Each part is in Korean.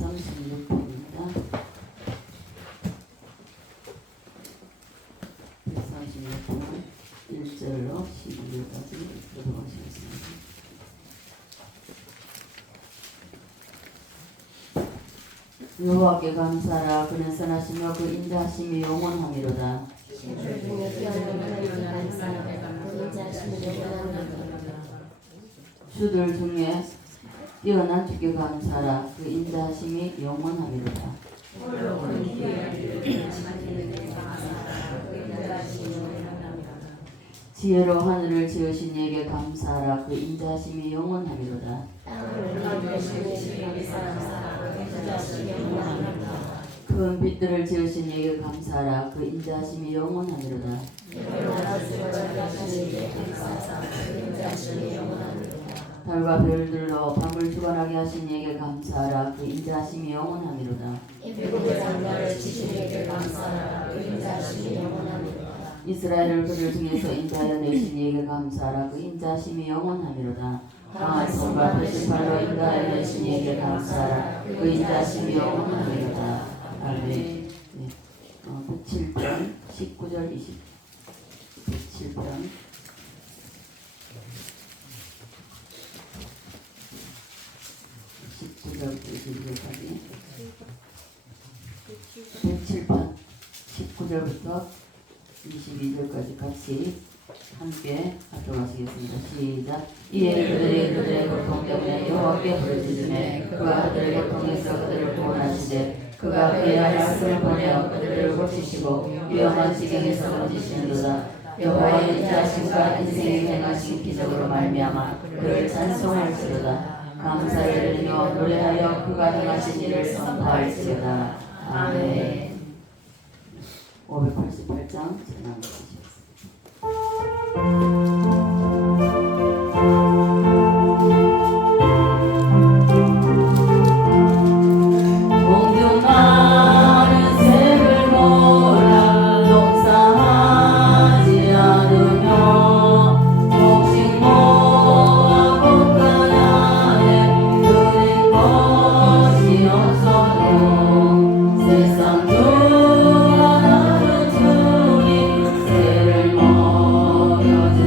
136편입니다. 136편 1절로 12절까지 읽도록 하시겠습니다. 여호와께 감사하라. 그는 선하시며 그 인자하심이 영원하미로다. 주들 중에 뛰어난 주께 감사하라. 그 인자하심이 영원하미로다. 지혜로 하늘을 지으신 이에게 감사하라. 그 인자하심이 영원하미로다. 큰 빛들을 지으신 이에게 감사하라. 그 인자하심이 영원하미로다. 달과 별들로 밤을 주관하게 하신 이에게 감사하라. 그 인자하심이 영원하미로다. 이스라엘을 그들 중에서 인자하여 내신 이에게 감사하라. 그 인자하심이 영원하미로다. 강한 손과 벼슬팔로 인자하여 내신 이에게 감사하라. 그 인자하심이 영원하미로다. 아멘. 107편 19절 20 107편 19절부터 22절까지 107편 19절부터 22절까지 같이 함께 하도록 하시겠습니다. 시작. 이에 그들의 고통 때문에 여호와께 부르짖으매 그가 그들의 고통에서 그들을 구원하시되 그가 그의 말씀을 보내어 그들을 고치시고 위험한 지경에서 건지시는도다. 여호와의 인자하심과 인생에 행하신 기적으로 말미암아 그를 찬송할지로다. 감사를 드리며 노래하여 그가 행하신 일을 선포할지로다. 아멘. 588장 전하는 것이었습니다. 세상 누가 나는 주님 새를 먹여주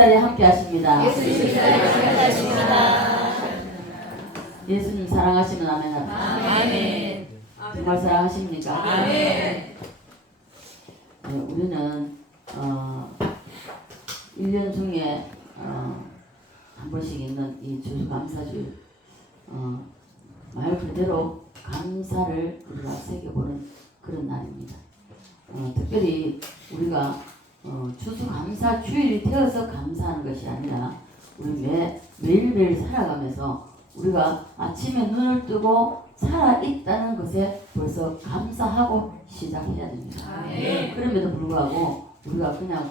식사에 함께 하십니다. 예수님 식사에 함께 하십니다. 예수님 사랑하시면 아멘 하세요. 아멘. 정말 사랑하십니까? 아멘. 네, 우리는 1년 중에 한 번씩 있는 이 추수감사주일 말 그대로 감사를 우리가 새겨보는 그런 날입니다. 특별히 우리가 추수감사주일이 되어서 감사하는 것이 아니라 우리 매일매일 살아가면서 우리가 아침에 눈을 뜨고 살아있다는 것에 벌써 감사하고 시작해야 됩니다. 그럼에도 불구하고 우리가 그냥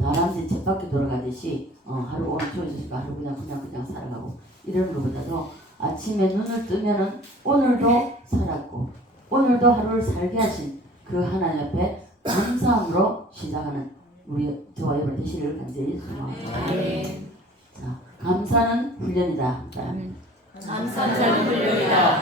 다람쥐 쳇바퀴 돌아가듯이 하루 오늘 좋아지니까 하루 그냥 살아가고 이런 것보다도 아침에 눈을 뜨면은 오늘도 살았고 오늘도 하루를 살게 하신 그 하나님 앞에 감사함으로 시작하는 저와 여러분 되시기를 간절히 소망합니다. 자, 감사는 훈련이다. 감사는 훈련이다.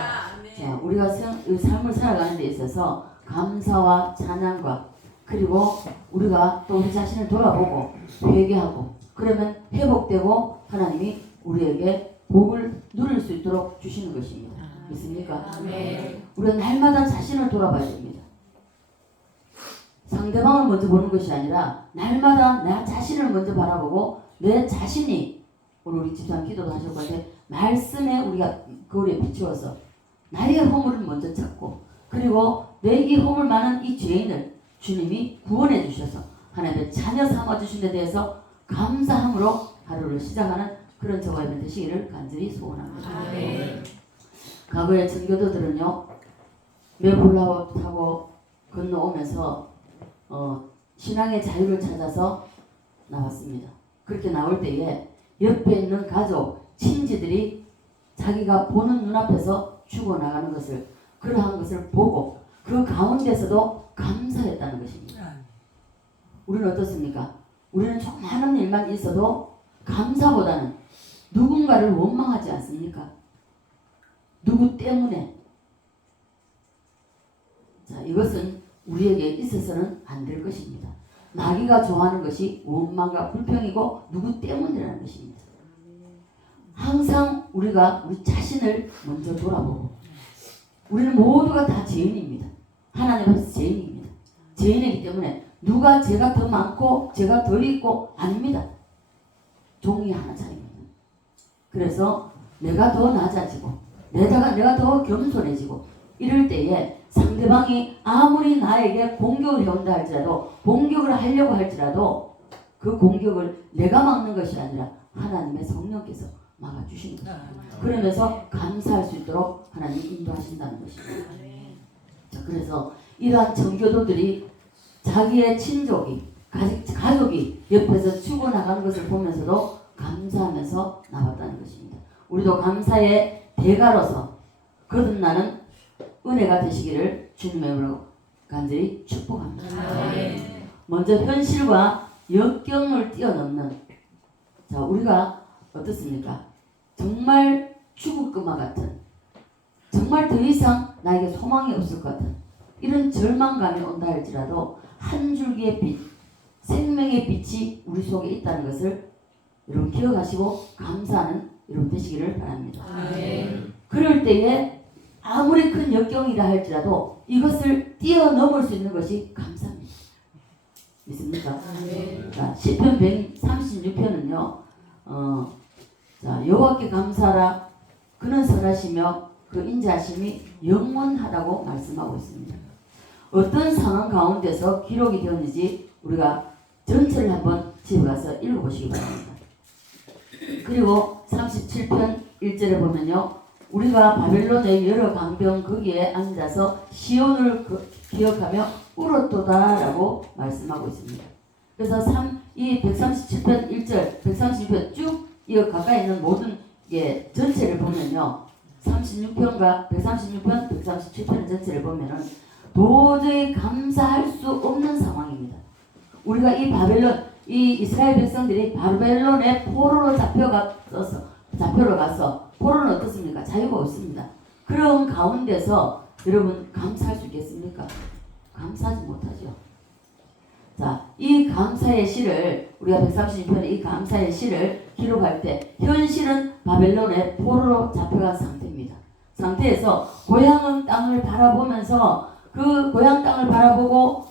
자, 우리가 삶을 살아가는 데 있어서 감사와 찬양과 그리고 우리가 또 우리 자신을 돌아보고 회개하고 그러면 회복되고 하나님이 우리에게 복을 누릴 수 있도록 주시는 것입니다. 믿습니까? 우리가 날마다 자신을 돌아봐야 됩니다. 상대방을 먼저 보는 것이 아니라 날마다 나 자신을 먼저 바라보고 내 자신이 오늘 우리 집사님 기도도 하실 건데 말씀에 우리가 거울에 비추어서 나의 허물을 먼저 찾고 그리고 내게 허물 많은 이 죄인을 주님이 구원해 주셔서 하나님의 자녀 삼아 주신 데 대해서 감사함으로 하루를 시작하는 그런 저와 여러분 되시기를 간절히 소원합니다. 과거의 전교도들은요 메폴라워 타고 건너오면서 신앙의 자유를 찾아서 나왔습니다. 그렇게 나올 때에 옆에 있는 가족, 친지들이 자기가 보는 눈앞에서 죽어나가는 것을 그러한 것을 보고 그 가운데서도 감사했다는 것입니다. 우리는 어떻습니까? 우리는 조그마한 일만 있어도 감사보다는 누군가를 원망하지 않습니까? 누구 때문에? 자, 이것은 우리에게 있어서는 안 될 것입니다. 마귀가 좋아하는 것이 원망과 불평이고 누구 때문이라는 것입니다. 항상 우리가 우리 자신을 먼저 돌아보고 우리는 모두가 다 죄인입니다. 하나님 앞에서 죄인입니다. 죄인이기 때문에 누가 죄가 더 많고 죄가 덜 있고 아닙니다. 종이 하나 차이입니다. 그래서 내가 더 낮아지고 내가 더 겸손해지고 이럴 때에 상대방이 아무리 나에게 공격을 해온다 할지라도 공격을 하려고 할지라도 그 공격을 내가 막는 것이 아니라 하나님의 성령께서 막아주시는 것입니다. 그러면서 감사할 수 있도록 하나님이 인도하신다는 것입니다. 자, 그래서 이러한 정교도들이 자기의 친족이 가족이 옆에서 죽어나가는 것을 보면서도 감사하면서 나왔다는 것입니다. 우리도 감사의 대가로서 거듭나는 은혜가 되시기를 주님의 이름으로 간절히 축복합니다. 먼저 현실과 역경을 뛰어넘는 자 우리가 어떻습니까? 정말 죽을 것만 같은 정말 더 이상 나에게 소망이 없을 것 같은 이런 절망감이 온다 할지라도 한 줄기의 빛 생명의 빛이 우리 속에 있다는 것을 여러분 기억하시고 감사하는 여러분 되시기를 바랍니다. 그럴 때에 아무리 큰 역경이라 할지라도 이것을 뛰어넘을 수 있는 것이 감사입니다. 믿습니까? 자, 시편 136편은요. 자, 여호와께 감사하라. 그는 선하시며 그 인자하심이 영원하다고 말씀하고 있습니다. 어떤 상황 가운데서 기록이 되었는지 우리가 전체를 한번 집에 가서 읽어보시기 바랍니다. 그리고 37편 1절에 보면요. 우리가 바벨론의 여러 강병 거기에 앉아서 시온을 기억하며 울었도다라고 말씀하고 있습니다. 그래서 이 137편 1절, 136편 쭉 이어 가까이 있는 모든 전체를 보면요. 36편과 136편, 137편 전체를 보면은 도저히 감사할 수 없는 상황입니다. 우리가 이 이스라엘 백성들이 바벨론의 포로로 잡혀로 가서 포로는 어떻습니까? 자유가 없습니다. 그런 가운데서 여러분 감사할 수 있겠습니까? 감사하지 못하죠. 자, 이 감사의 시를 우리가 136편의 이 감사의 시를 기록할 때 현실은 바벨론의 포로로 잡혀간 상태입니다. 상태에서 고향 땅을 바라보면서 그 고향 땅을 바라보고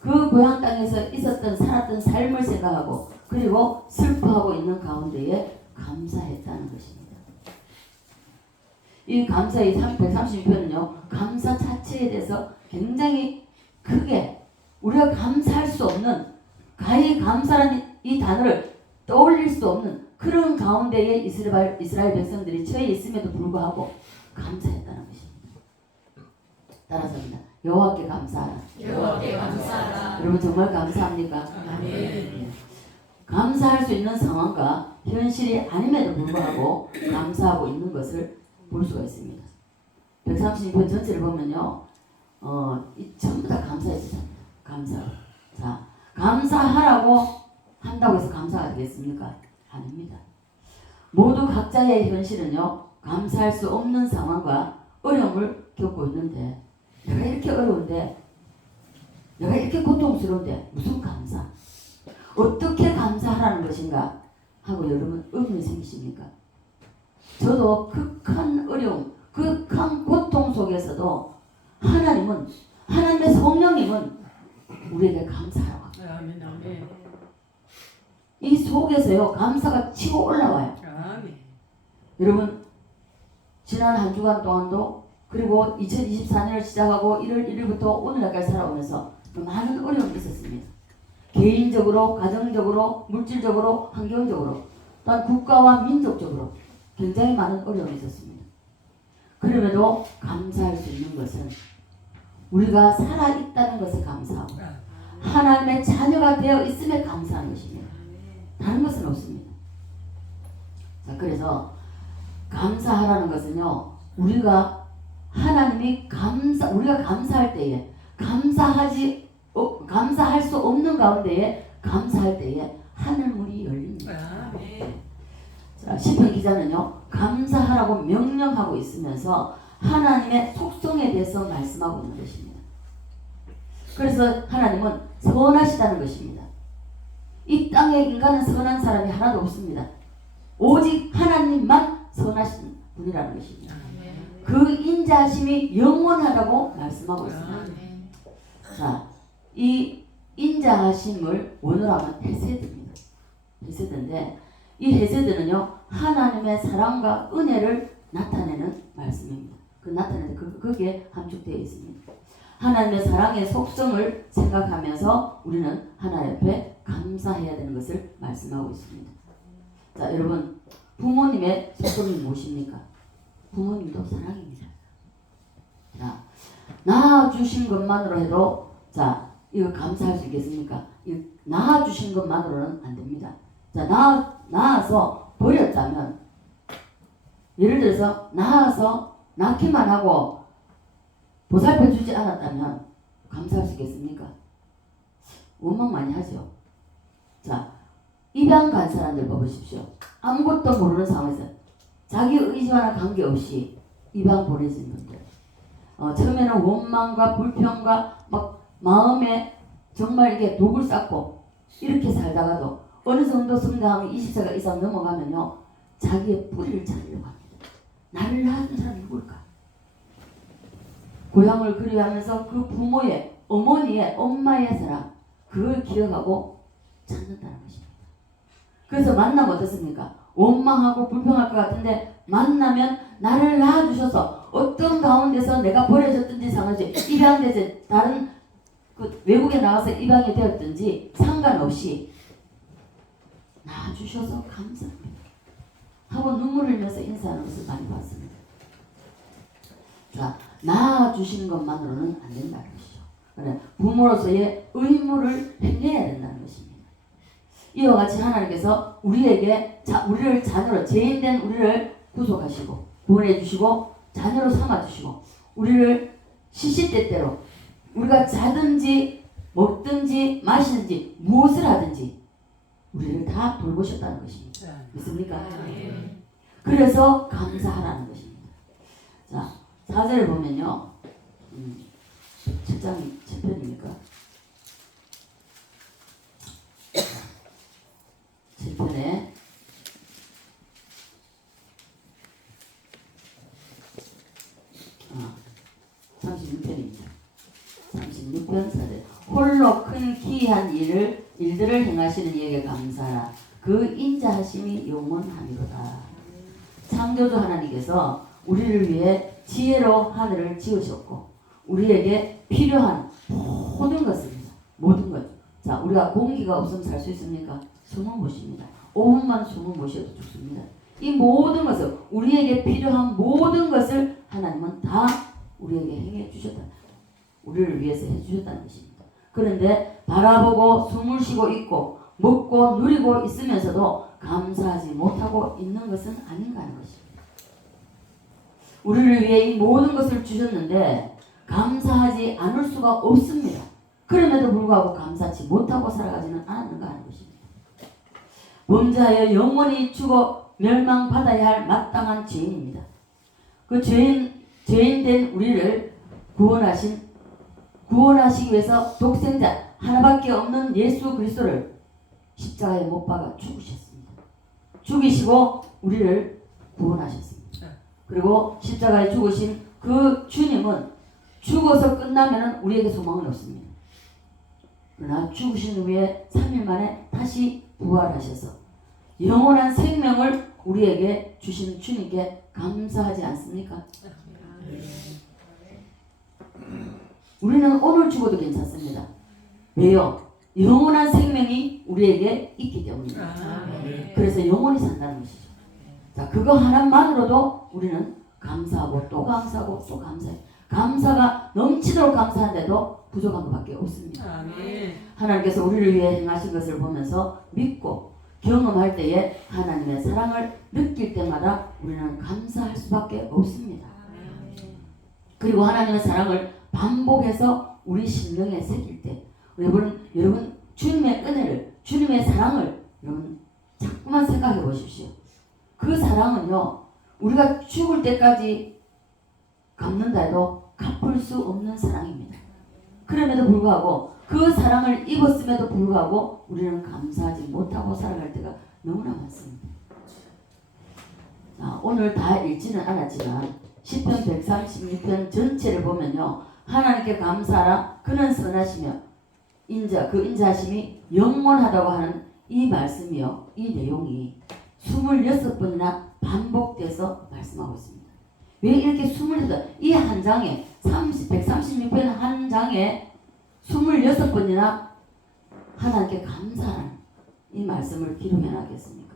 그 고향 땅에서 있었던 살았던 삶을 생각하고 그리고 슬퍼하고 있는 가운데에 감사했다는 것입니다. 이 감사의 136편은요 감사 자체에 대해서 굉장히 크게 우리가 감사할 수 없는 가히 감사라는 이 단어를 떠올릴 수 없는 그런 가운데에 이스라엘 백성들이 처해 있음에도 불구하고 감사했다는 것입니다. 따라서입니다. 여호와께 감사하라. 여호와께 감사하라. 여러분 정말 감사합니까? 아멘. 감사할 수 있는 상황과 현실이 아님에도 불구하고 감사하고 있는 것을 볼 수가 있습니다. 136편 전체를 보면요, 전부 다 감사했습니다. 감사. 자, 감사하라고 한다고 해서 감사가 되겠습니까? 아닙니다. 모두 각자의 현실은요, 감사할 수 없는 상황과 어려움을 겪고 있는데, 내가 이렇게 어려운데, 내가 이렇게 고통스러운데, 무슨 감사? 어떻게 감사하라는 것인가? 하고 여러분 의문이 생기십니까? 저도 극한 어려움, 극한 고통 속에서도 하나님의 성령님은 우리에게 감사하라고 합니다. 아멘, 아멘. 이 속에서요 감사가 치고 올라와요. 아멘. 여러분 지난 한 주간 동안도 그리고 2024년을 시작하고 1월 1일부터 오늘날까지 살아오면서 많은 어려움이 있었습니다. 개인적으로, 가정적으로, 물질적으로, 환경적으로 또한 국가와 민족적으로 굉장히 많은 어려움이 있었습니다. 그럼에도 감사할 수 있는 것은 우리가 살아있다는 것에 감사하고 하나님의 자녀가 되어 있음에 감사하는 것입니다. 다른 것은 없습니다. 자, 그래서 감사하라는 것은요, 우리가 감사할 때에 감사할 수 없는 가운데에 감사할 때에 하늘문이 열립니다. 자, 시편 기자는요, 감사하라고 명령하고 있으면서 하나님의 속성에 대해서 말씀하고 있는 것입니다. 그래서 하나님은 선하시다는 것입니다. 이 땅에 인간은 선한 사람이 하나도 없습니다. 오직 하나님만 선하신 분이라는 것입니다. 그 인자하심이 영원하다고 말씀하고 있습니다. 자, 이 인자하심을 원어로 하면 헤세드입니다. 헤세드인데 이 헤세드는요 하나님의 사랑과 은혜를 나타내는 말씀입니다. 그게 함축되어 있습니다. 하나님의 사랑의 속성을 생각하면서 우리는 하나님 앞에 감사해야 되는 것을 말씀하고 있습니다. 자, 여러분 부모님의 속성이 무엇입니까? 부모님도 사랑입니다. 자, 낳아주신 것만으로 해도 자, 이거 감사할 수 있겠습니까? 낳아주신 것만으로는 안 됩니다. 자, 낳아서 버렸다면, 예를 들어서 낳아서 낳기만 하고 보살펴 주지 않았다면 감사할 수 있겠습니까? 원망 많이 하죠. 자, 입양 간 사람들 봐보십시오. 아무것도 모르는 상황에서 자기 의지와는 관계없이 입양 보내신 분들, 처음에는 원망과 불평과 막 마음에 정말 이게 독을 쌓고 이렇게 살다가도 어느 정도 성장하면 20세가 이상 넘어가면요 자기의 뿌리를 찾으려고 합니다. 나를 낳은 사람이 누굴까? 고향을 그리워하면서 그 부모의, 어머니의, 엄마의 사랑, 그걸 기억하고 찾는다는 것입니다. 그래서 만나면 어떻습니까? 원망하고 불평할 것 같은데 만나면 나를 낳아주셔서 어떤 가운데서 내가 버려졌든지 상관없이 입양되지 다른 외국에 나가서 입양이 되었든지 상관없이 낳아주셔서 감사합니다 하고 눈물을 흘려서 인사하는 것을 많이 봤습니다. 자, 낳아주시는 것만으로는 안 된다는 것이죠. 그래, 부모로서의 의무를 행해야 된다는 것입니다. 이와 같이 하나님께서 우리를 자녀로, 죄인된 우리를 구속하시고 구원해주시고 자녀로 삼아주시고 우리를 시시때때로 우리가 자든지 먹든지 마시든지 무엇을 하든지 우리를 다 돌보셨다는 것입니다. 믿습니까? 그래서 감사하라는 것입니다. 자, 4절을 보면요. 7장 7편입니까? 35편에 36편입니다. 36편 4절. 홀로 큰 기이한 일들을 행하시는 이에게 감사하라. 그 인자하심이 영원하미로다. 창조주 하나님께서 우리를 위해 지혜로 하늘을 지으셨고 우리에게 필요한 모든 것입니다. 모든 것. 자, 우리가 공기가 없으면 살 수 있습니까? 숨을 못 쉽니다. 5분만 숨을 못 쉬어도 죽습니다. 이 모든 것을 우리에게 필요한 모든 것을 하나님은 다 우리에게 행해 주셨다. 우리를 위해서 해 주셨다는 것입니다. 그런데 바라보고 숨을 쉬고 있고 먹고 누리고 있으면서도 감사하지 못하고 있는 것은 아닌가 하는 것입니다. 우리를 위해 이 모든 것을 주셨는데 감사하지 않을 수가 없습니다. 그럼에도 불구하고 감사치 못하고 살아가지는 않았는가 하는 것입니다. 범죄하여 영원히 죽어 멸망받아야 할 마땅한 죄인입니다. 그 죄인된 우리를 구원하시기 위해서 독생자 하나밖에 없는 예수 그리스도를 십자가에 못 박아 죽으셨습니다. 죽이시고 우리를 구원하셨습니다. 그리고 십자가에 죽으신 그 주님은 죽어서 끝나면 우리에게 소망은 없습니다. 그러나 죽으신 후에 3일 만에 다시 부활하셔서 영원한 생명을 우리에게 주신 주님께 감사하지 않습니까? 우리는 오늘 죽어도 괜찮습니다. 왜요? 영원한 생명이 우리에게 있기 때문입니다. 그래서 영원히 산다는 것이죠. 자, 그거 하나만으로도 우리는 감사하고 또 감사하고 또 감사해요. 감사가 넘치도록 감사한데도 부족한 것밖에 없습니다. 하나님께서 우리를 위해 행하신 것을 보면서 믿고 경험할 때에 하나님의 사랑을 느낄 때마다 우리는 감사할 수밖에 없습니다. 그리고 하나님의 사랑을 반복해서 우리 심령에 새길 때 여러분 주님의 은혜를 주님의 사랑을 여러분 자꾸만 생각해 보십시오. 그 사랑은요 우리가 죽을 때까지 갚는다 해도 갚을 수 없는 사랑입니다. 그럼에도 불구하고 그 사랑을 입었음에도 불구하고 우리는 감사하지 못하고 살아갈 때가 너무나 많습니다. 자, 오늘 다 읽지는 않았지만 시편 136편 전체를 보면요 하나님께 감사하라 그는 선하시며 그 인자하심이 영원하다고 하는 이 말씀이요 이 내용이 26번이나 반복돼서 말씀하고 있습니다. 왜 이렇게 26번 이 한 장에 136편 한 장에 26번이나 하나님께 감사하는 이 말씀을 기록해 놨겠습니까?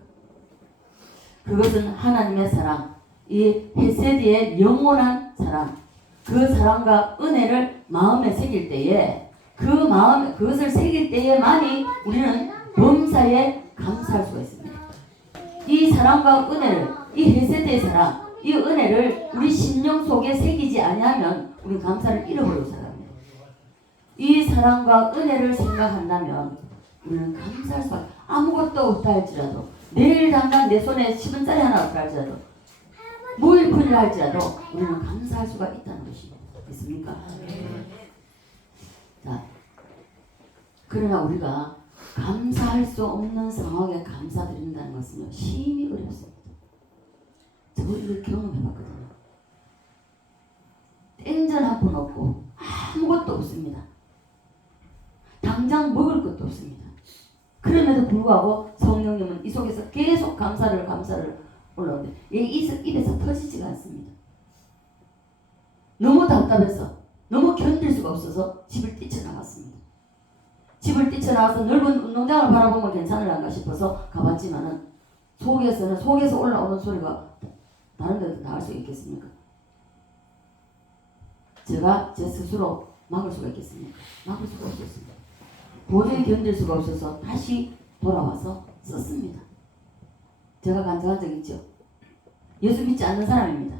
그것은 하나님의 사랑, 이 헤세디의 영원한 사랑, 그 사랑과 은혜를 마음에 새길 때에 그것을 새길 때에만이 우리는 범사에 감사할 수가 있습니다. 이 사랑과 은혜를 이 헤세디의 사랑, 이 은혜를 우리 심령 속에 새기지 아니하면 우리 감사를 잃어버리고 살아갑니다. 이 사랑과 은혜를 생각한다면 우리는 감사할 수가 아무것도 없다 할지라도 내일 당장 내 손에 10원짜리 하나 없다 할지라도 무일푼이라 할지라도 우리는 감사할 수가 있다는 것입니다. 있습니까? 자, 그러나 우리가 감사할 수 없는 상황에 감사드린다는 것은요 심히 어렵습니다. 저도 이걸 경험해봤거든요. 땡전 한 푼 없고 아무것도 없습니다. 당장 먹을 것도 없습니다. 그럼에도 불구하고 성령님은 이 속에서 계속 감사를 올라오는데 입에서 터지지가 않습니다. 너무 답답해서 너무 견딜 수가 없어서 집을 뛰쳐나갔습니다. 집을 뛰쳐나와서 넓은 운동장을 바라보면 괜찮을란가 싶어서 가봤지만은 속에서 올라오는 소리가 다른 데도 나올 수 있겠습니까? 제가 제 스스로 막을 수가 있겠습니까? 막을 수가 없었습니다. 도저히 견딜 수가 없어서 다시 돌아와서 썼습니다. 제가 간증한 적 있죠? 예수 믿지 않는 사람입니다.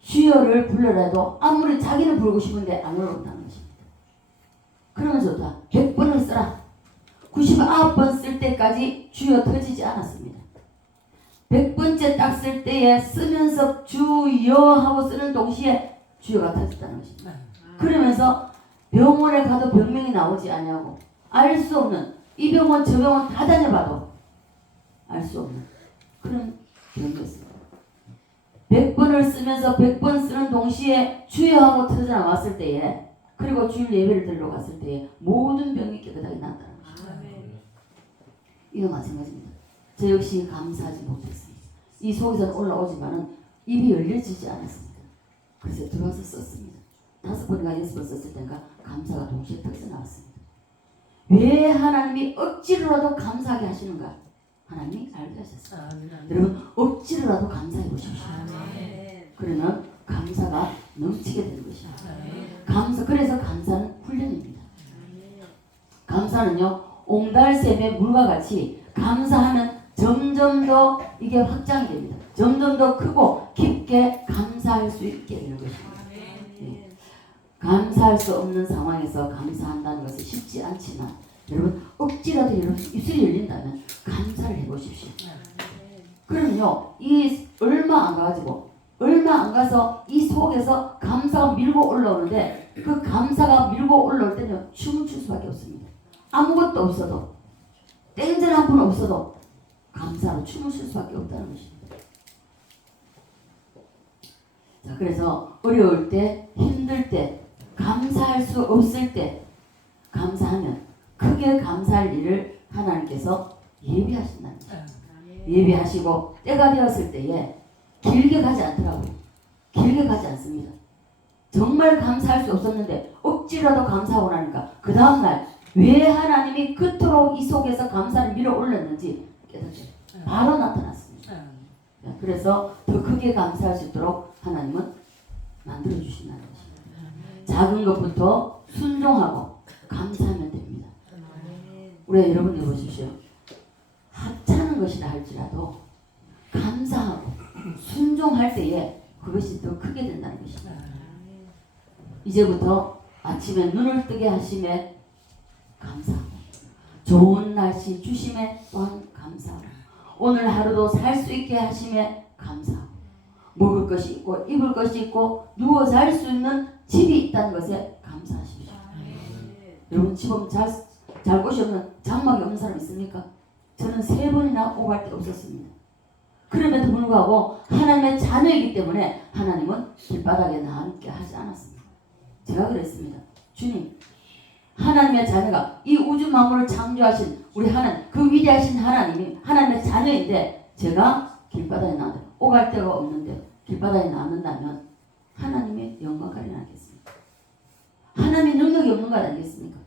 주여를 불러라도 아무리 자기는 부르고 싶은데 안 올라온다는 것입니다. 그러면 좋다. 100번을 쓰라. 99번 쓸 때까지 주여 터지지 않았습니다. 100번째 딱 쓸 때에 쓰면서 주여 하고 쓰는 동시에 주여가 터졌다는 것입니다. 그러면서 병원에 가도 병명이 나오지 않냐고 알 수 없는 이 병원 저 병원 다 다녀봐도 알 수 없는 그런 병이었습니다. 100번을 쓰면서 100번 쓰는 동시에 주여하고 터져 나왔을 때에 그리고 주일 예배를 들러 갔을 때에 모든 병이 깨끗하게 났다는 것입니다. 이거 마찬가지입니다. 저 역시 감사하지 못했습니다. 이 속에서는 올라오지만은 입이 열려지지 않았습니다. 그래서 들어와서 썼습니다. 5번인가 6번 썼을 때인가 감사가 동시에 터져 나왔습니다. 왜 하나님이 억지로라도 감사하게 하시는가? 하나님이 알게 하셨어요. 여러분 억지로라도 감사해 보십시오. 그러면 감사가 넘치게 되는 것입니다. 그래서 감사는 훈련입니다. 감사는요 옹달샘의 물과 같이 감사하면 점점 더 이게 확장이 됩니다. 점점 더 크고 깊게 감사할 수 있게 되는 것입니다. 네. 감사할 수 없는 상황에서 감사한다는 것은 쉽지 않지만 여러분 억지라도 여러분 입술이 열린다면 감사를 해보십시오. 그러면요 이 얼마 안 가서 이 속에서 감사가 밀고 올라오는데 그 감사가 밀고 올라올 때는 춤을 출 수밖에 없습니다. 아무것도 없어도 땡전 한 푼 없어도 감사로 춤을 출 수밖에 없다는 것입니다. 자, 그래서 어려울 때, 힘들 때, 감사할 수 없을 때 감사하면 크게 감사할 일을 하나님께서 예비하신다는 것입니다. 예비하시고 때가 되었을 때에 길게 가지 않더라고요. 길게 가지 않습니다. 정말 감사할 수 없었는데 억지라도 감사하고 나니까 그 다음날 왜 하나님이 그토록 이 속에서 감사를 밀어 올렸는지 깨닫죠. 바로 나타났습니다. 그래서 더 크게 감사할 수 있도록 하나님은 만들어주신다는 것입니다. 작은 것부터 순종하고 감사하면 됩니다. 우리 여러분들 보십시오. 하찮은 것이라 할지라도 감사하고 순종할 때에 그것이 더 크게 된다는 것입니다. 이제부터 아침에 눈을 뜨게 하심에 감사하고 좋은 날씨 주심에 또한 감사하고 오늘 하루도 살 수 있게 하심에 감사하고 먹을 것이 있고 입을 것이 있고 누워 잘 수 있는 집이 있다는 것에 감사하십시오. 여러분 집 없는 잘 곳이 없는 장막이 없는 사람 있습니까? 저는 3번이나 오갈 데 없었습니다. 그럼에도 불구하고 하나님의 자녀이기 때문에 하나님은 길바닥에 나앉게 하지 않았습니다. 제가 그랬습니다. 주님, 하나님의 자녀가 이 우주 만물을 창조하신 우리 하나님, 그 위대하신 하나님이 하나님의 자녀인데 제가 길바닥에 나앉아 오갈 데가 없는데 길바닥에 나앉는다면 하나님의 영광 가리나겠습니까? 하나님의 능력이 없는 것 아니겠습니까?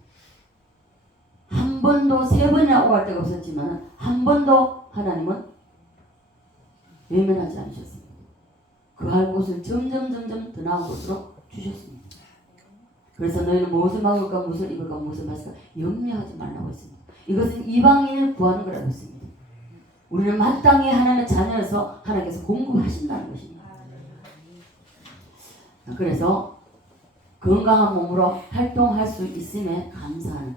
한 번도 3번이나 오갈 데가 없었지만 한 번도 하나님은 외면하지 않으셨습니다. 그 할 곳을 점점 더 나은 곳으로 주셨습니다. 그래서 너희는 무엇을 먹을까 무엇을 입을까 무엇을 마실까 염려하지 말라고 했습니다. 이것은 이방인을 구하는 거라고 했습니다. 우리는 마땅히 하나님의 자녀여서 하나님께서 공급하신다는 것입니다. 그래서 건강한 몸으로 활동할 수 있음에 감사하는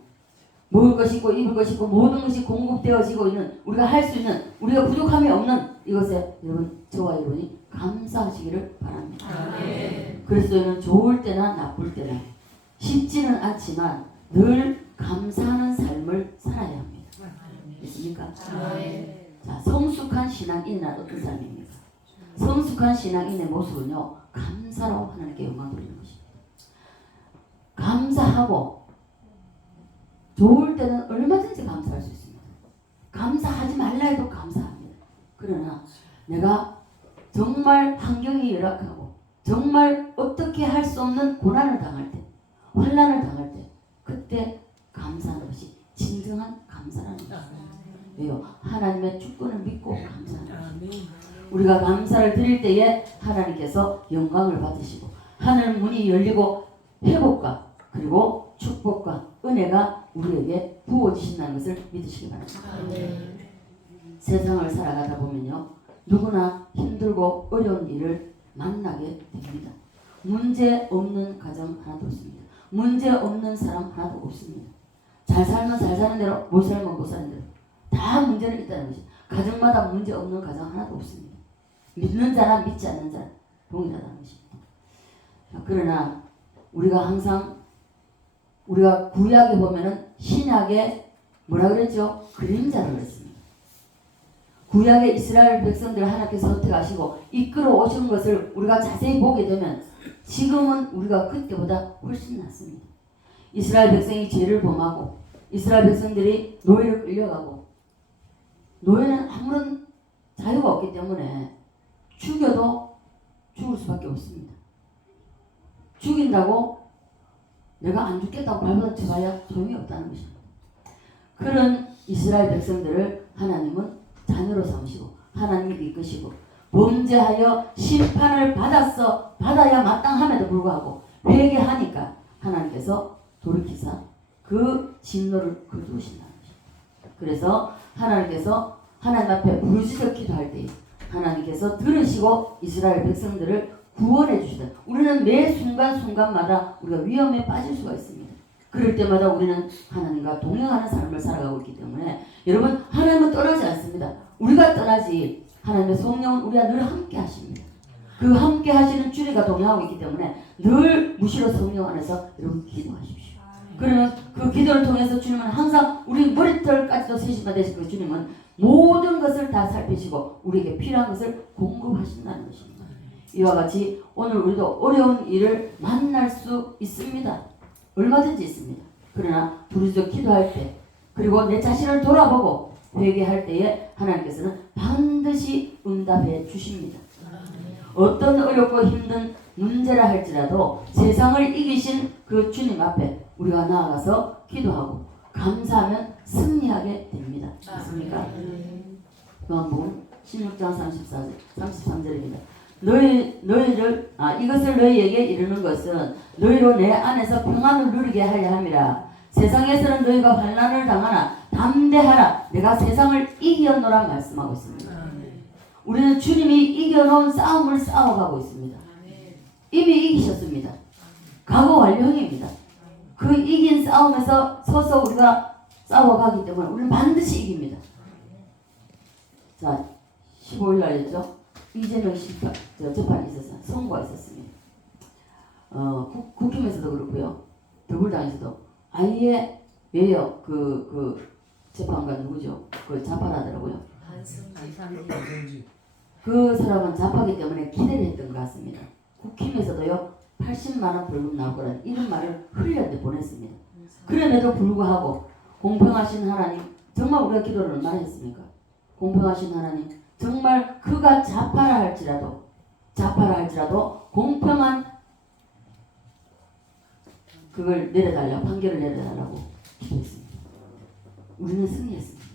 먹을 것이 있고 입을 것이 있고 모든 것이 공급되어지고 있는 우리가 할 수 있는 우리가 부족함이 없는 이것에 여러분 저와 여러분이 감사하시기를 바랍니다. 그리스도인은 좋을 때나 나쁠 때나 쉽지는 않지만 늘 감사하는 삶을 살아야 합니다. 있습니까? 자, 성숙한 신앙인은 어떤 삶입니까? 성숙한 신앙인의 모습은요 감사로 하나님께 영광 돌리는 것입니다. 감사하고 좋을 때는 얼마든지 감사할 수 있습니다. 감사하지 말라 해도 감사합니다. 그러나 내가 정말 환경이 열악하고 정말 어떻게 할 수 없는 고난을 당할 때 환난을 당할 때 그때 감사하는 것이 진정한 감사라는 것입니다. 왜요? 하나님의 주권을 믿고 감사하는 것입니다. 우리가 감사를 드릴 때에 하나님께서 영광을 받으시고 하늘 문이 열리고 회복과 그리고 축복과 은혜가 우리에게 부어지신다는 것을 믿으시기 바랍니다. 세상을 살아가다 보면요 누구나 힘들고 어려운 일을 만나게 됩니다. 문제 없는 가정 하나도 없습니다. 문제 없는 사람 하나도 없습니다. 잘 살면 잘 사는 대로 못 살면 못 사는 대로 다 문제는 있다는 것입니다. 가정마다 문제 없는 가정 하나도 없습니다. 믿는 자나 믿지 않는 자 동일하다는 것입니다. 그러나 우리가 항상 우리가 구약에 보면은 신약에 뭐라 그랬죠? 그림자를 그랬습니다. 구약의 이스라엘 백성들을 하나님께서 선택하시고 이끌어 오신 것을 우리가 자세히 보게 되면 지금은 우리가 그때보다 훨씬 낫습니다. 이스라엘 백성이 죄를 범하고 이스라엘 백성들이 노예로 끌려가고 노예는 아무런 자유가 없기 때문에 죽여도 죽을 수밖에 없습니다. 죽인다고 내가 안 죽겠다고 발버둥 쳐봐야 소용이 없다는 것입니다. 그런 이스라엘 백성들을 하나님은 자녀로 삼으시고 하나님이 이끄시고 범죄하여 심판을 받아야 마땅함에도 불구하고 회개하니까 하나님께서 돌이키사 그 진노를 거두신다는 것입니다. 그래서 하나님께서 하나님 앞에 부르짖어 기도할 때 하나님께서 들으시고 이스라엘 백성들을 구원해 주시다. 우리는 매 순간순간마다 우리가 위험에 빠질 수가 있습니다. 그럴 때마다 우리는 하나님과 동행하는 삶을 살아가고 있기 때문에 여러분 하나님은 떠나지 않습니다. 우리가 떠나지 하나님의 성령은 우리와 늘 함께 하십니다. 그 함께 하시는 주님과 동행하고 있기 때문에 늘 무시로 성령 안에서 여러분 기도하십시오. 그러면 그 기도를 통해서 주님은 항상 우리 머리털까지도 세심한 되신 그 주님은 모든 것을 다 살피시고 우리에게 필요한 것을 공급하신다는 것입니다. 이와 같이 오늘 우리도 어려운 일을 만날 수 있습니다. 얼마든지 있습니다. 그러나 부르짖어 기도할 때 그리고 내 자신을 돌아보고 회개할 때에 하나님께서는 반드시 응답해 주십니다. 어떤 어렵고 힘든 문제라 할지라도 세상을 이기신 그 주님 앞에 우리가 나아가서 기도하고 감사하면 승리하게 됩니다. 맞습니까? 요한복음 16장 33절입니다. 이것을 너희에게 이르는 것은 너희로 내 안에서 평안을 누리게 하려 함이라. 세상에서는 너희가 환난을 당하나 담대하라. 내가 세상을 이겼노라 말씀하고 있습니다. 우리는 주님이 이겨놓은 싸움을 싸워가고 있습니다. 이미 이기셨습니다. 과거 완료형입니다. 그 이긴 싸움에서 서서 우리가 싸워가기 때문에 우리는 반드시 이깁니다. 자, 15일 날이죠. 이재명 재판이 있었어요. 선고가 있었습니다. 국힘에서도 그렇고요. 더불당에서도 아예 왜요? 그 재판관 누구죠? 그 자판하더라고요. 그 사람은 자파기 때문에 기대를 했던 것 같습니다. 국힘에서도요 80만 원 벌금 나올 거라는 이런 말을 흘려내 보냈습니다. 그럼에도 불구하고 공평하신 하나님, 정말 우리가 기도를 얼마나 했습니까? 공평하신 하나님, 정말 그가 자파라 할지라도 공평한 그걸 내려달라고, 판결을 내려달라고 기도했습니다. 우리는 승리했습니다.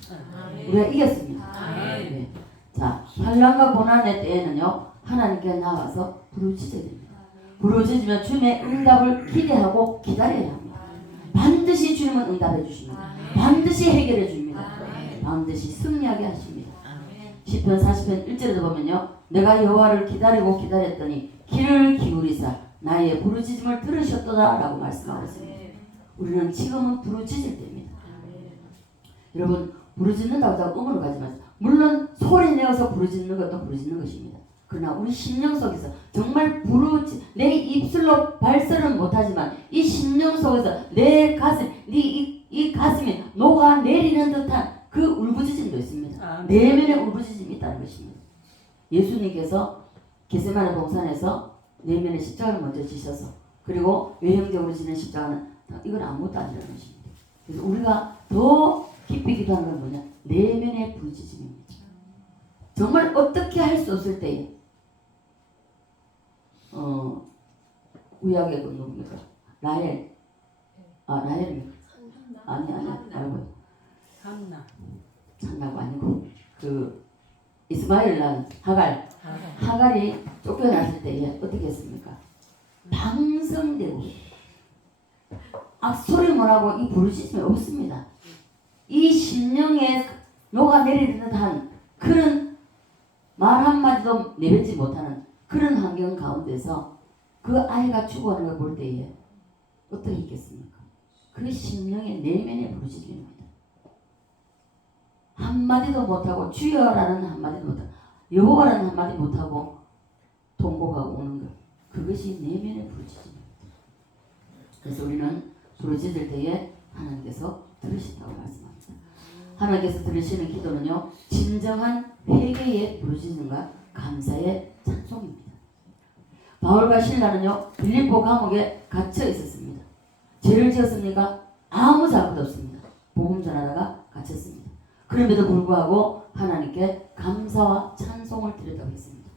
우리가 이겼습니다. 네. 자, 환난과 고난의 때에는요 하나님께 나와서 부르짖어야 됩니다. 부르짖으면 주님의 응답을 기대하고 기다려야 합니다. 반드시 주님은 응답해 주십니다. 반드시 해결해 줍니다. 반드시 승리하게 하십니다. 시편 40편 1절에도 보면요 내가 여호와를 기다리고 기다렸더니 귀를 기울이사 나의 부르짖음을 들으셨도다 라고 말씀하고 있습니다. 우리는 지금은 부르짖을 때입니다. 여러분 부르짖는다고 해서 의문을 가지 마세요. 물론 소리 내어서 부르짖는 것도 부르짖는 것입니다. 그러나 우리 심령 속에서 정말 내 입술로 발설은 못하지만 이 심령 속에서 내 가슴, 이 가슴이 녹아내리는 듯한 그 울부짖음도 있습니다. 내면에 울부짖음이 있다는 것입니다. 예수님께서 겟세마네 동산에서 내면에 십자가를 먼저 지셔서 그리고 외형적으로 지는 십자가는 이건 아무것도 아니라는 것입니다. 그래서 우리가 더 깊이 기도하는 건 뭐냐? 내면의 부르짖음입니다. 정말 어떻게 할 수 없을 때에 구약의 그 누굽니까? 라헬입니까? 아니 말고 찬나가 아니고 그 이스마엘 난 하갈이 쫓겨났을 때에 어떻게 했습니까? 방성되고 악소리 못하고 이 부르짖음이 없습니다. 이 심령에 녹아내리는 듯한 그런 말 한마디도 내뱉지 못하는 그런 환경 가운데서 그 아이가 죽어가는 걸 볼 때에 어떻게 있겠습니까? 그 심령의 내면의 부르짖음입니다. 한마디도 못하고 주여라는 한마디도 못하고 여호와라는 한마디 못하고 통곡하고 오는 것, 그것이 내면의 부르짖음입니다. 그래서 우리는 부르짖을 때에 하나님께서 들으신다고 말씀합니다. 하나님께서 들으시는 기도는요, 진정한 회개의 부르짖음과 감사의 찬송입니다. 바울과 신라는요, 빌립보 감옥에 갇혀 있었습니다. 죄를 지었습니까? 아무 잘못 없습니다. 복음 전하다가 갇혔습니다. 그럼에도 불구하고 하나님께 감사와 찬송을 드렸다고 했습니다.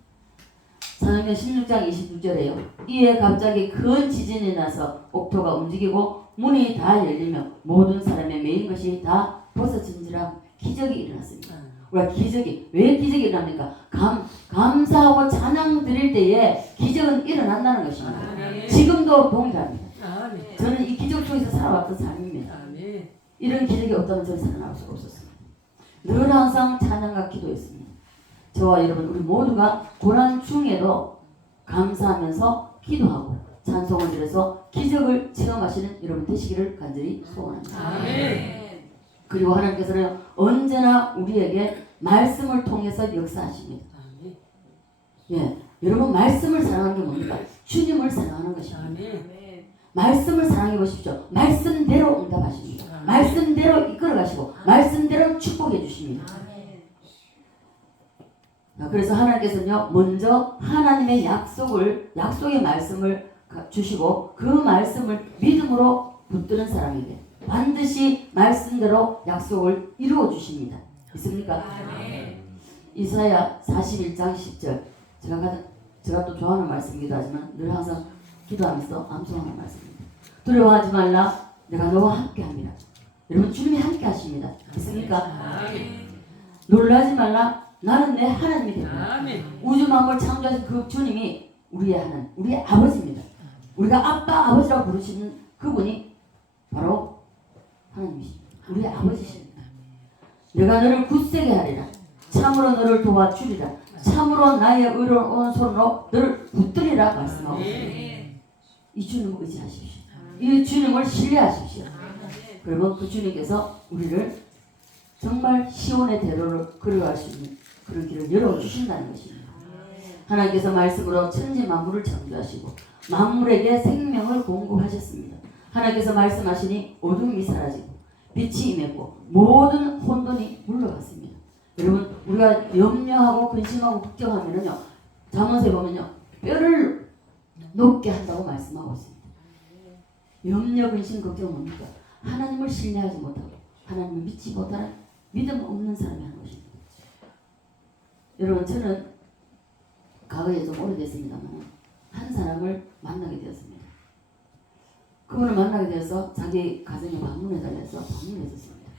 사도행전 16장 26절에요. 이에 갑자기 큰 지진이 나서 옥토가 움직이고 문이 다 열리며 모든 사람의 메인 것이 다 벗어진지라 기적이 일어났습니다. 우리가 기적이 왜 기적이 일어납니까? 감사하고 찬양 드릴 때에 기적은 일어난다는 것입니다. 지금도 동일합니다. 저는 이 기적 속에서 살아왔던 삶입니다. 이런 기적이 없다면 저는 살아나올 수가 없었습니다. 늘 항상 찬양과 기도했습니다. 저와 여러분 우리 모두가 고난 중에도 감사하면서 기도하고 찬송을 드려서 기적을 체험하시는 여러분 되시기를 간절히 소원합니다. 그리고 하나님께서는 언제나 우리에게 말씀을 통해서 역사하십니다. 예, 여러분 말씀을 사랑하는 게 뭡니까? 주님을 사랑하는 것입니다. 말씀을 사랑해 보십시오. 말씀대로 응답하십니다. 말씀대로 이끌어 가시고 말씀대로 축복해 주십니다. 그래서 하나님께서는요, 먼저 하나님의 약속의 말씀을 주시고 그 말씀을 믿음으로 붙드는 사람에게 반드시 말씀대로 약속을 이루어 주십니다. 있습니까? 이사야 41장 10절 제가 또 좋아하는 말씀이기도 하지만 늘 항상 기도하면서 암송하는 말씀입니다. 두려워하지 말라, 내가 너와 함께합니다. 여러분 주님이 함께 하십니다. 있습니까? 놀라지 말라, 나는 내 하나님이 됩니다. 우주 만물 창조하신 그 주님이 우리의 하나님, 우리의 아버지입니다. 우리가 아빠, 아버지라고 부르시는 그분이 바로 하나님이십니다. 우리의 아버지십니다. 내가 너를 굳세게 하리라. 참으로 너를 도와주리라. 참으로 나의 의로운 손으로 너를 붙들리라 말씀하고 있습니다. 이 주님을 의지하십시오. 이 주님을 신뢰하십시오. 그러면 그 주님께서 우리를 정말 시온의 대로를 걸어갈 수 있는 그런 길을 열어주신다는 것입니다. 하나님께서 말씀으로 천지 만물을 창조하시고 만물에게 생명을 공급하셨습니다. 하나님께서 말씀하시니 어둠이 사라지고 빛이 임했고 모든 혼돈이 물러갔습니다. 여러분 우리가 염려하고 근심하고 걱정하면은요, 잠언서에 보면요, 뼈를 녹게 한다고 말씀하고 있습니다. 염려, 근심, 걱정은 뭡니까? 하나님을 신뢰하지 못하고 하나님을 믿지 못하는 믿음 없는 사람이 하는 것입니다. 여러분 저는 과거에 좀 오래됐습니다만 한 사람을 만나게 되었습니다. 그분을 만나게 되어서 자기 가정에 방문해달래서 방문했었습니다.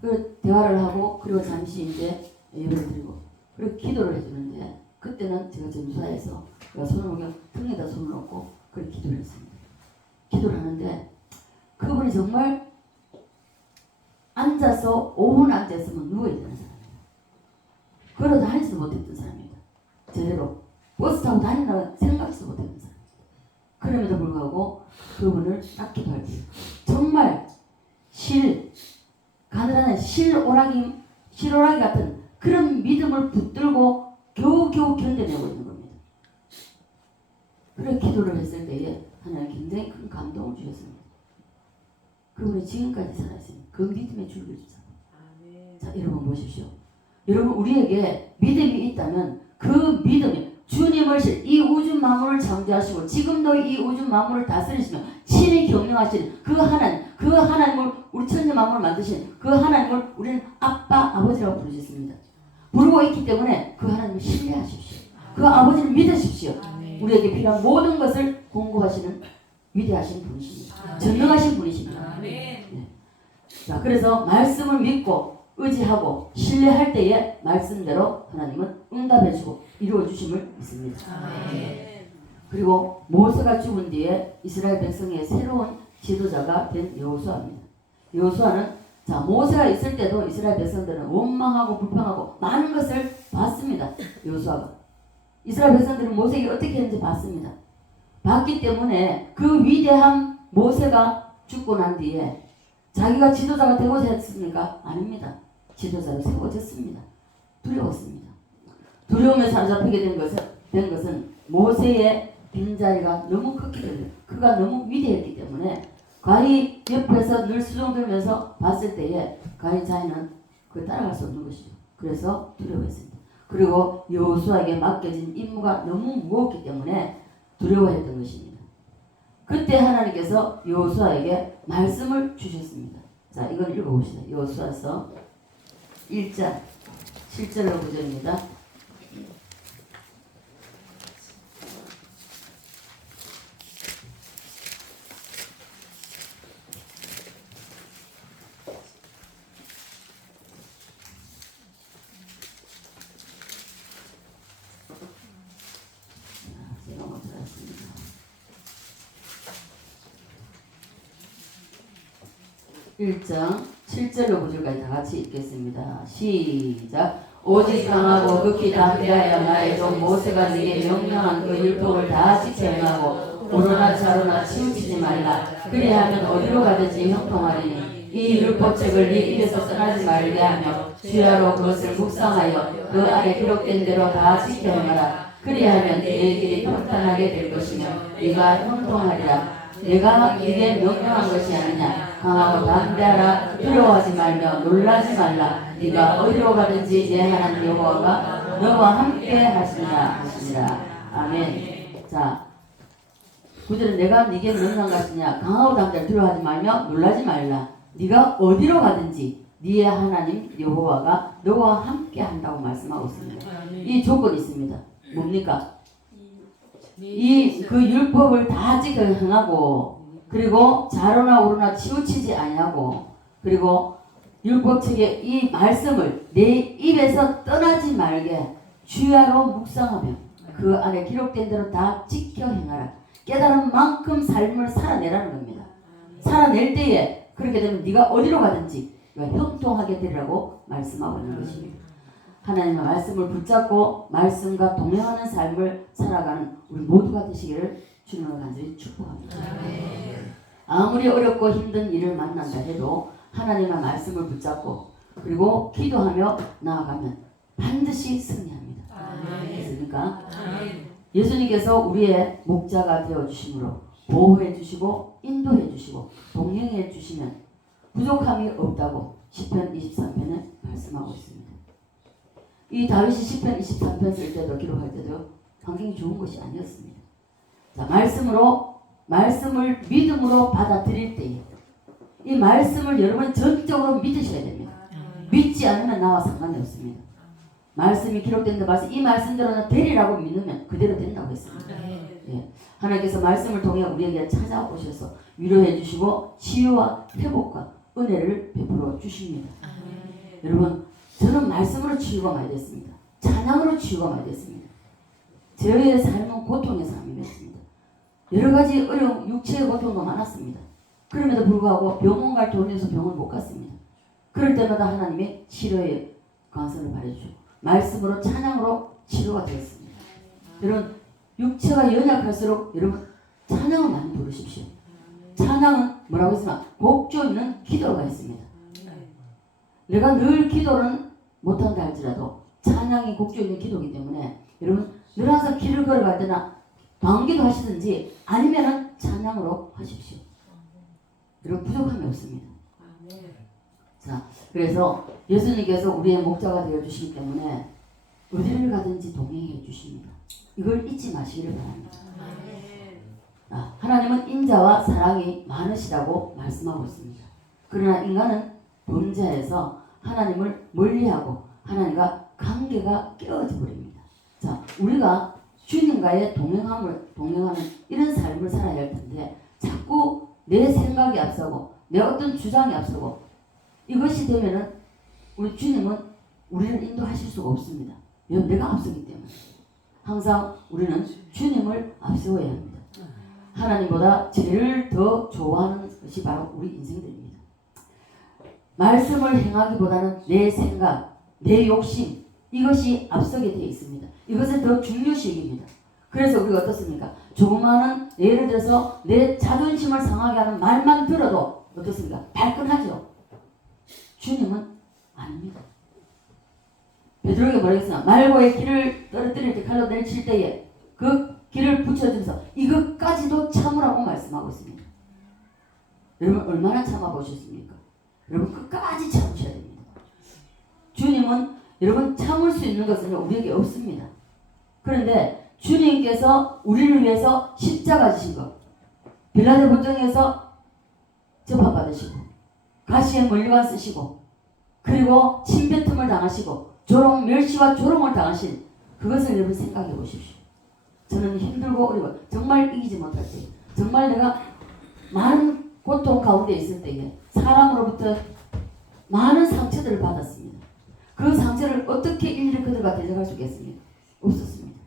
그 대화를 하고 그리고 잠시 이제 예배를 드리고 그리고 기도를 해주는데 그때는 제가 전수사에서 손을 그냥 등에다 손을 놓고 그렇게 기도를 했습니다. 기도를 하는데 그분이 정말 앉아서 5분 앉아있으면 누워있는 사람입니다. 걸어 다니지도 못했던 사람입니다. 제대로 버스 타고 다닌다고 생각지도 못했던 사람입니다. 그럼에도 불구하고 그분을 딱 기도할 때 정말 가느다란 실오라기 같은 그런 믿음을 붙들고 겨우겨우 견뎌내고 있는 겁니다. 그렇게 기도를 했을 때에 하나님 굉장히 큰 감동을 주셨습니다. 그분이 지금까지 살아있습니다. 그 믿음의 줄을 주셨습니다. 자, 여러분 보십시오. 여러분 우리에게 믿음이 있다면 그 믿음이 주님을 이 우주 만물을 창조하시고 지금도 이 우주 만물을 다스리시며 친히 경영하시는 그 하나님을 우리 천지 만물을 만드신 그 하나님을 우리는 아빠, 아버지라고 부르셨습니다. 부르고 있기 때문에 그 하나님을 신뢰하십시오. 그 아버지를 믿으십시오. 우리에게 필요한 모든 것을 공급하시는 위대하신 분이십니다. 전능하신 분이십니다. 네. 자, 그래서 말씀을 믿고 의지하고 신뢰할 때에 말씀대로 하나님은 응답해주고 이루어주심을 믿습니다. 그리고 모세가 죽은 뒤에 이스라엘 백성의 새로운 지도자가 된 여호수아입니다. 여호수아는 모세가 있을 때도 이스라엘 백성들은 원망하고 불평하고 많은 것을 봤습니다. 여호수아가 이스라엘 백성들은 모세에게 어떻게 했는지 봤습니다. 봤기 때문에 그 위대한 모세가 죽고 난 뒤에 자기가 지도자가 되고자 했습니까? 아닙니다. 지도자로 세워졌습니다. 두려웠습니다. 두려움에 사로잡히게 된 것은 모세의 빈자리가 너무 컸기 때문에 그가 너무 위대했기 때문에 가히 옆에서 늘 수종들면서 봤을 때에 가히 자기는 그 따라갈 수 없는 것이죠. 그래서 두려워했습니다. 그리고 여호수아에게 맡겨진 임무가 너무 무거웠기 때문에 두려워했던 것입니다. 그때 하나님께서 여호수아에게 말씀을 주셨습니다. 자, 이걸 읽어봅시다. 여호수아서 1장 7절로 9절입니다. 제가 먼저 했습니다. 1장 7절로 9절까지 다 같이 읽겠습니다. 시작. 오직 강하고 극히 담대하여 나의 종 모세가 네게 명령한 그 율법을 다 지켜 행하고 오로나 좌로나 치우치지 말라. 그리하면 어디로 가든지 형통하리니 이 율법책을 네 입에서 떠나지 말게 하며 주야로 그것을 묵상하여 그 안에 기록된 대로 다 지켜 행하라. 그리하면 네 길이 평탄하게 될 것이며 네가 형통하리라. 내가 네게 명령한 것이 아니냐. 강하고 담대하라. 두려워하지 말며 놀라지 말라. 네가 어디로 가든지 내 하나님 여호와가 너와 함께 하시니라. 아멘. 자, 9절은 내가 네게 명령한 것이냐. 강하고 담대하라. 두려워하지 말며 놀라지 말라. 네가 어디로 가든지 네의 하나님 여호와가 너와 함께 한다고 말씀하고 있습니다. 이 조건이 있습니다. 뭡니까? 이 그 율법을 다 지켜 행하고 그리고 좌로나 우로나 치우치지 아니하고 그리고 율법책의 이 말씀을 내 입에서 떠나지 말게 주야로 묵상하며 그 안에 기록된 대로 다 지켜 행하라. 깨달은 만큼 삶을 살아내라는 겁니다. 살아낼 때에 그렇게 되면 네가 어디로 가든지 형통하게 되리라고 말씀하고 있는 것입니다. 하나님의 말씀을 붙잡고 말씀과 동행하는 삶을 살아가는 우리 모두가 되시기를 주님을 간절히 축복합니다. 아무리 어렵고 힘든 일을 만난다 해도 하나님의 말씀을 붙잡고 그리고 기도하며 나아가면 반드시 승리합니다. 됐습니까? 예수님께서 우리의 목자가 되어주심으로 보호해 주시고 인도해 주시고 동행해 주시면 부족함이 없다고 시편 23편에 말씀하고 있습니다. 이 다윗이 시편 23편 쓸 때도 기록할 때도 환경이 좋은 것이 아니었습니다. 자, 말씀을 믿음으로 받아들일 때에 이 말씀을 여러분 전적으로 믿으셔야 됩니다. 믿지 않으면 나와 상관이 없습니다. 말씀이 기록된 말씀, 이 말씀대로는 되리라고 믿으면 그대로 된다고 했습니다. 예. 하나님께서 말씀을 통해 우리에게 찾아오셔서 위로해 주시고 치유와 회복과 은혜를 베풀어 주십니다. 여러분, 저는 말씀으로 치유가 많이 됐습니다. 찬양으로 치유가 많이 됐습니다. 저의 삶은 고통의 삶이었습니다. 여러 가지 어려운 육체의 고통도 많았습니다. 그럼에도 불구하고 병원 갈 돈이 없어서 병원 못 갔습니다. 그럴 때마다 하나님의 치료의 관선을 발해주시고 말씀으로 찬양으로 치료가 되었습니다. 여러분, 육체가 연약할수록 여러분 찬양을 많이 부르십시오. 찬양은 뭐라고 했으면 곡조 있는 기도가 있습니다. 내가 늘 기도는 못한다 할지라도 찬양이 곡조 있는 기도이기 때문에 여러분 늘 항상 길을 걸어갈 때나 방기도 하시든지 아니면은 찬양으로 하십시오. 여러분 부족함이 없습니다. 자, 그래서 예수님께서 우리의 목자가 되어 주시기 때문에 어디를 가든지 동행해 주십니다. 이걸 잊지 마시기를 바랍니다. 하나님은 인자와 사랑이 많으시다고 말씀하고 있습니다. 그러나 인간은 범죄해서 하나님을 멀리하고 하나님과 관계가 깨어져 버립니다. 자, 우리가 주님과의 동행하는 이런 삶을 살아야 할 텐데 자꾸 내 생각이 앞서고 내 어떤 주장이 앞서고 이것이 되면은 우리 주님은 우리를 인도하실 수가 없습니다. 왜냐하면 내가 앞서기 때문에 항상 우리는 주님을 앞세워야 합니다. 하나님보다 제일 더 좋아하는 것이 바로 우리 인생들입니다. 말씀을 행하기보다는 내 생각, 내 욕심 이것이 앞서게 되어 있습니다. 이것을 더 중요시 여깁니다. 그래서 우리가 어떻습니까? 조그마한 예를 들어서 내 자존심을 상하게 하는 말만 들어도 어떻습니까? 발끈하죠. 주님은 아닙니다. 베드로에게 뭐라 했으나 말고의 길을 떨어뜨릴 때 칼로 내칠 때에 그 길을 붙여주면서 이것까지도 참으라고 말씀하고 있습니다. 여러분 얼마나 참아보셨습니까? 여러분 끝까지 참으셔야 됩니다. 주님은 여러분 참을 수 있는 것은 우리에게 없습니다. 그런데 주님께서 우리를 위해서 십자가 지신 것, 빌라델 본정에서 재판받으시고 가시에 멀리가 쓰시고 그리고 침뱉음을 당하시고 조롱, 멸시와 조롱을 당하신 그것을 여러분 생각해 보십시오. 저는 힘들고 어려워 정말 이기지 못할 때, 정말 내가 많은 고통 가운데 있을 때에 사람으로부터 많은 상처들을 받았습니다. 그 상처를 어떻게 일일이 그들과 대적할 수 있겠습니까? 없었습니다.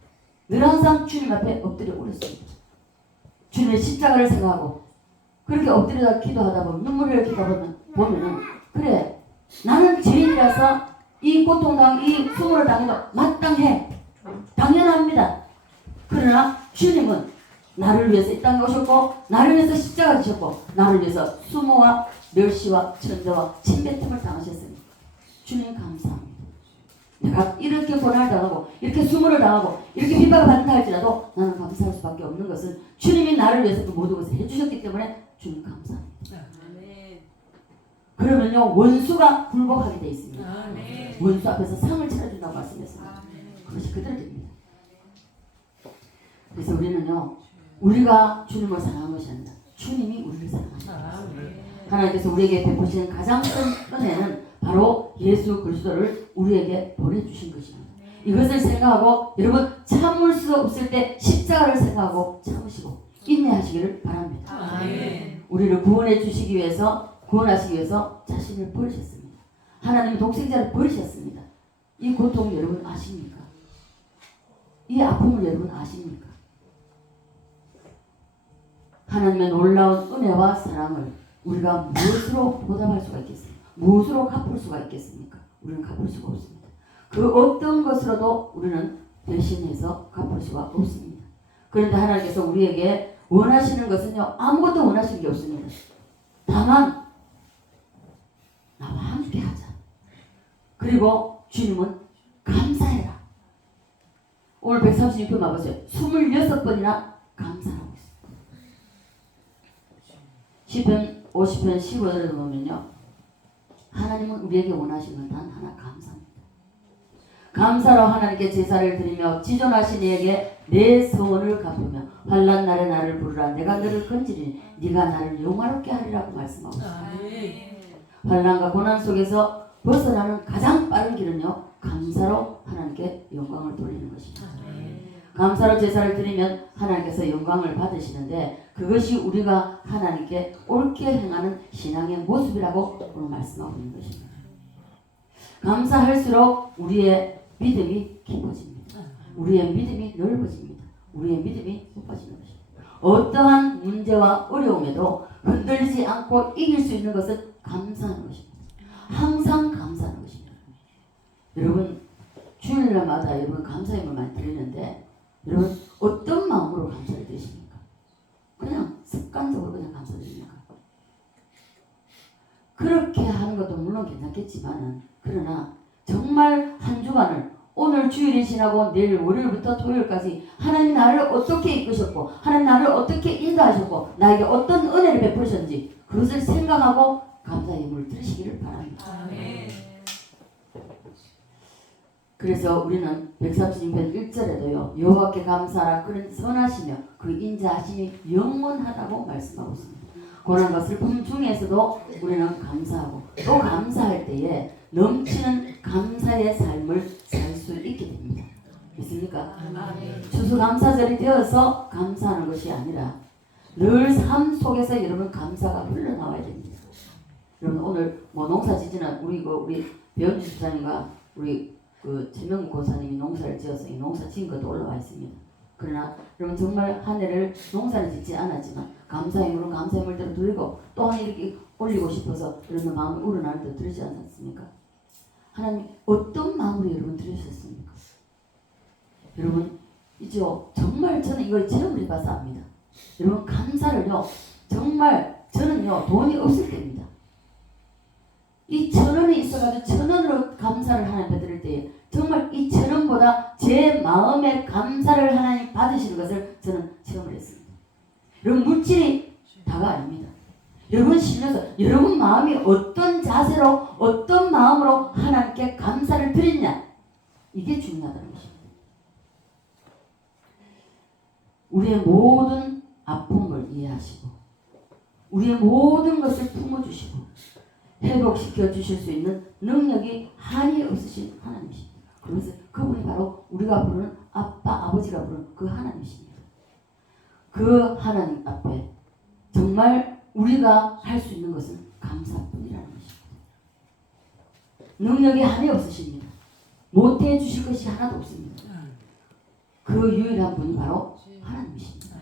늘 항상 주님 앞에 엎드려 울었습니다. 주님의 십자가를 생각하고 그렇게 엎드려다 기도하다 보면 눈물을 흘리다 보면은 그래 나는 죄인이라서 이 고통당 이 수모를 당해도 마땅해 당연합니다. 그러나 주님은 나를 위해서 이 땅에 오셨고 나를 위해서 십자가 지셨고 나를 위해서 수모와 멸시와 천대와 침뱉음을 당하셨습니다. 주님 감사합니다. 내가 이렇게 고난을 당하고 이렇게 수모를 당하고 이렇게 비박을 받는다 할지라도 나는 감사할 수밖에 없는 것은 주님이 나를 위해서 그 모든 것을 해주셨기 때문에 주님 감사합니다. 그러면요 원수가 굴복하게 돼 있습니다. 원수 앞에서 상을 차려준다고 말씀했습니다. 그것이 그대로 됩니다. 그래서 우리는요 우리가 주님을 사랑한 것이 아니라 주님이 우리를 사랑합니다. 하나님께서 우리에게 베푸시는 가장 큰 은혜는 바로 예수 그리스도를 우리에게 보내주신 것입니다. 이것을 생각하고 여러분 참을 수 없을 때 십자가를 생각하고 참으시고 인내하시기를 바랍니다. 우리를 구원해 주시기 위해서 구원하시기 위해서 자신을 버리셨습니다. 하나님의 독생자를 버리셨습니다. 이 고통 여러분 아십니까? 이 아픔을 여러분 아십니까? 하나님의 놀라운 은혜와 사랑을 우리가 무엇으로 보답할 수가 있겠습니까? 무엇으로 갚을 수가 있겠습니까? 우리는 갚을 수가 없습니다. 그 어떤 것으로도 우리는 대신해서 갚을 수가 없습니다. 그런데 하나님께서 우리에게 원하시는 것은요 아무것도 원하시는 게 없습니다. 다만 나와 함께 하자. 그리고 주님은 감사해라. 오늘 136편 봐보세요. 26번이나 감사하고 있어요. 시편 50편 15절에 보면요. 하나님은 우리에게 원하시는 건 단 하나 감사입니다. 감사로 하나님께 제사를 드리며 지존하신 이에게 내 소원을 갚으며 환난 날에 나를 부르라. 내가 너를 건지리니 네가 나를 영화롭게 하리라고 말씀하고 있습니다. 환난과 고난 속에서 벗어나는 가장 빠른 길은요 감사로 하나님께 영광을 돌리는 것입니다. 감사로 제사를 드리면 하나님께서 영광을 받으시는데 그것이 우리가 하나님께 옳게 행하는 신앙의 모습이라고 오늘 말씀하고 있는 것입니다. 감사할수록 우리의 믿음이 깊어집니다. 우리의 믿음이 넓어집니다. 우리의 믿음이 높아지는 것입니다. 어떠한 문제와 어려움에도 흔들리지 않고 이길 수 있는 것은 감사하는 것입니다. 항상 감사하는 것입니다. 여러분 주일날마다 여러분 감사임을 많이 드리는데 여러분 어떤 마음으로 감사를 드리십니까? 그냥 습관적으로 그냥 감사드립니까? 그렇게 하는 것도 물론 괜찮겠지만은 그러나 정말 한 주간을 오늘 주일이 지나고 내일 월요일부터 토요일까지 하나님 나를 어떻게 이끄셨고 하나님 나를 어떻게 인도하셨고 나에게 어떤 은혜를 베푸셨는지 그것을 생각하고 감사의 힘을 들으시기를 바랍니다. 그래서 우리는 136편 1절에도요 여호와께 감사하라 그는 선하시며 그 인자하심이 영원하다고 말씀하고 있습니다. 고난과 슬픔 중에서도 우리는 감사하고 또 감사할 때에 넘치는 감사의 삶을 살 수 있게 됩니다. 믿습니까? 추수감사절이 되어서 감사하는 것이 아니라 늘 삶 속에서 여러분 감사가 흘러나와야 됩니다. 여러분 오늘 뭐 농사 지지는 우리 배현주 집사님과 우리 최명국 고사님이 농사를 지어서 이 농사 지은 것도 올라와 있습니다. 그러나 여러분 정말 한 해를 농사를 짓지 않았지만 감사의 힘으로 감사의 물들을 드리고 또 한 해 이렇게 올리고 싶어서 여러분 마음이 우러나는 데 들으지 않았습니까? 하나님 어떤 마음으로 여러분 들으셨습니까? 여러분 이죠 정말 저는 이걸 체험을 해봐서 압니다. 여러분 감사를요 정말 저는요 돈이 없을 때입니다. 이 1,000원이 있어가지고 1,000원으로 감사를 하나님 받을 때에 정말 이 1,000원보다 제 마음의 감사를 하나님 받으시는 것을 저는 체험을 했습니다. 여러분 물질이 다가 아닙니다. 여러분 실려서 여러분 마음이 어떤 자세로 어떤 마음으로 하나님께 감사를 드렸냐, 이게 중요하다는 것입니다. 우리의 모든 아픔을 이해하시고 우리의 모든 것을 품어주시고 회복시켜 주실 수 있는 능력이 한이 없으신 하나님이십니다. 그래서 그분이 바로 우리가 부르는 아빠, 아버지가 부르는 그 하나님이십니다. 그 하나님 앞에 정말 우리가 할 수 있는 것은 감사뿐이라는 것입니다. 능력이 한이 없으십니다. 못해 주실 것이 하나도 없습니다. 그 유일한 분이 바로 하나님이십니다.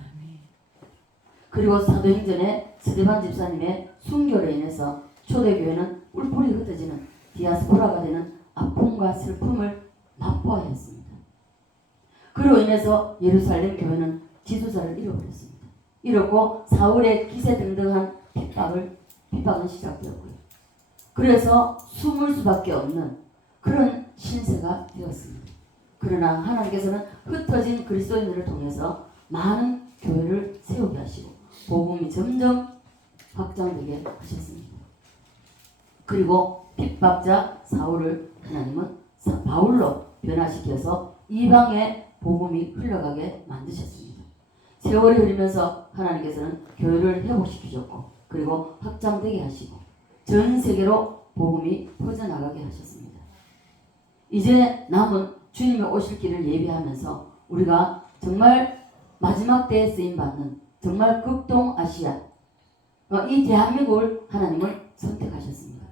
그리고 사도행전에 스데반 집사님의 순교로 인해서 초대교회는 뿔뿔이 흩어지는 디아스포라가 되는 아픔과 슬픔을 맛보아야 했습니다. 그로 인해서 예루살렘 교회는 지도자를 잃어버렸습니다. 잃었고 사울의 기세등등한 핍박은 시작되었고요. 그래서 숨을 수밖에 없는 그런 신세가 되었습니다. 그러나 하나님께서는 흩어진 그리스도인들을 통해서 많은 교회를 세우게 하시고 복음이 점점 확장되게 하셨습니다. 그리고 핍박자 사울을 하나님은 바울로 변화시켜서 이방의 복음이 흘러가게 만드셨습니다. 세월이 흐르면서 하나님께서는 교회를 회복시키셨고 그리고 확장되게 하시고 전 세계로 복음이 퍼져나가게 하셨습니다. 이제 남은 주님의 오실 길을 예비하면서 우리가 정말 마지막 때에 쓰임받는 정말 극동아시아 이 대한민국을 하나님은 선택하셨습니다.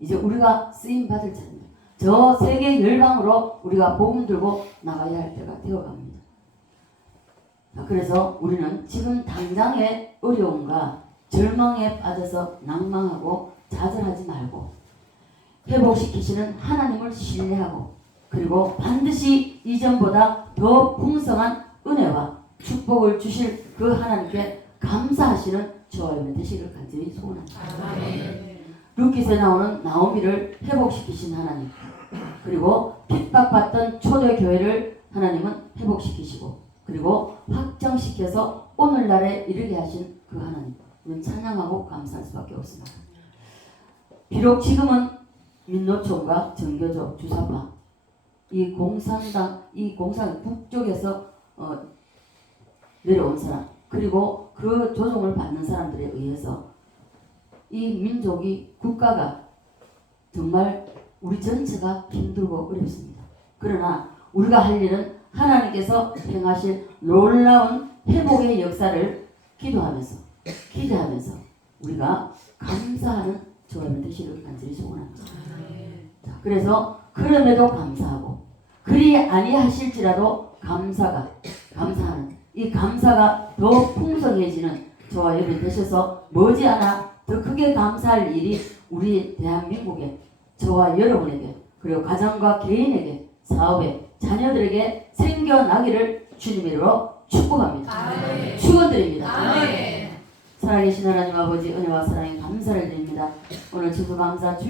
이제 우리가 쓰임받을 차례입니다. 저 세계 열방으로 우리가 복음 들고 나가야 할 때가 되어갑니다. 그래서 우리는 지금 당장의 어려움과 절망에 빠져서 낭망하고 좌절하지 말고 회복시키시는 하나님을 신뢰하고 그리고 반드시 이전보다 더 풍성한 은혜와 축복을 주실 그 하나님께 감사하시는 저와 여러분 되시기를 간절히 소원합니다. 루키스에 나오는 나오미를 회복시키신 하나님, 그리고 핍박받던 초대교회를 하나님은 회복시키시고 그리고 확장시켜서 오늘날에 이르게 하신 그 하나님은 찬양하고 감사할 수밖에 없습니다. 비록 지금은 민노총과 정교조, 주사파 이 공산 북쪽에서 내려온 사람 그리고 그 조종을 받는 사람들에 의해서 이 민족이 국가가 정말 우리 전체가 힘들고 어렵습니다. 그러나 우리가 할 일은 하나님께서 행하실 놀라운 회복의 역사를 기도하면서 기대하면서 우리가 감사하는 저와 여러분 되시기를 간절히 소원합니다. 자, 그래서 그럼에도 감사하고 그리 아니하실지라도 감사하는 이 감사가 더 풍성해지는 저와 여러분 되셔서 머지않아 더 크게 감사할 일이 우리 대한민국에 저와 여러분에게 그리고 가정과 개인에게 사업에 자녀들에게 생겨나기를 주님의 이름으로 축복합니다. 아멘. 축원드립니다. 아멘. 살아계신 하나님 아버지 은혜와 사랑에 감사를 드립니다. 오늘 주수감사